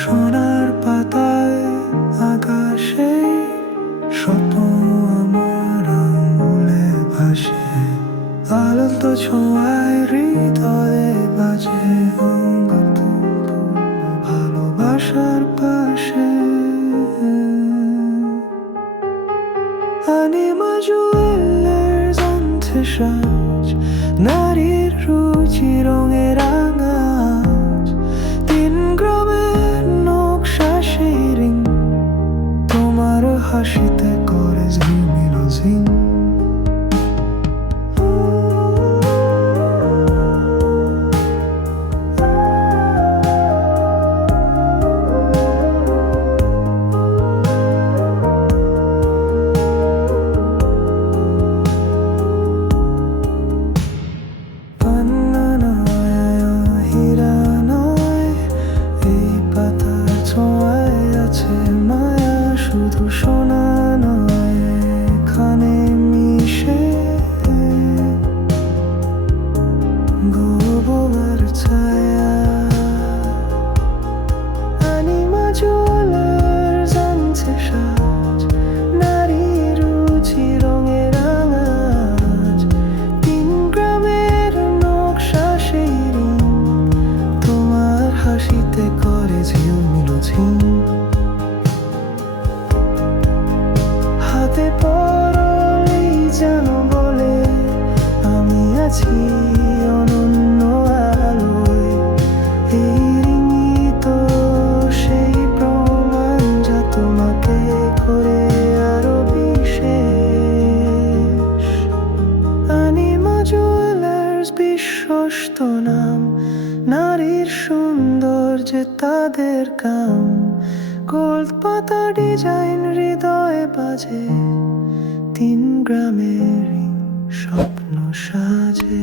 সোনার পাতায় আকাশে স্বপ্ন আমার আঙুলে ভাসে, আলোত ছোঁয়ায় হৃদয়ে বাজে ভালোবাসার পাশে। আনিমা জুয়েলার্স আনছে সাজ, নারীর রুচি রঙে রাঙাজ, 3 গ্রামের নকশা সেই রিং, তোমার হাসিতে করে ঝিলমিল ঝিং। শুধু সোনা নয়, এখানে মিশে গৌরবের ছায়া। আনিমা জুয়েলার্স আনছে সাজ, নারীর রুচি রঙে রাঙাজ, 3 গ্রামের নকশা সেই রিং, তোমার হাসিতে করে ঝিলমিল ঝিং। হাতে পরলেই যেন বলে আমি আছি অনন্য আলোয়, এই রিংই তো সেই প্রমাণ যা তোমাকে করে আরো বিশেষ। আনিমা জুয়েলার্স বিশ্বস্ত নাম, নারীর সৌন্দর্যে তাদের কাম, গোল্ড পাতা ডিজাইন হৃদয়ে বাজে, 3 গ্রামের রিং স্বপ্ন সাজে।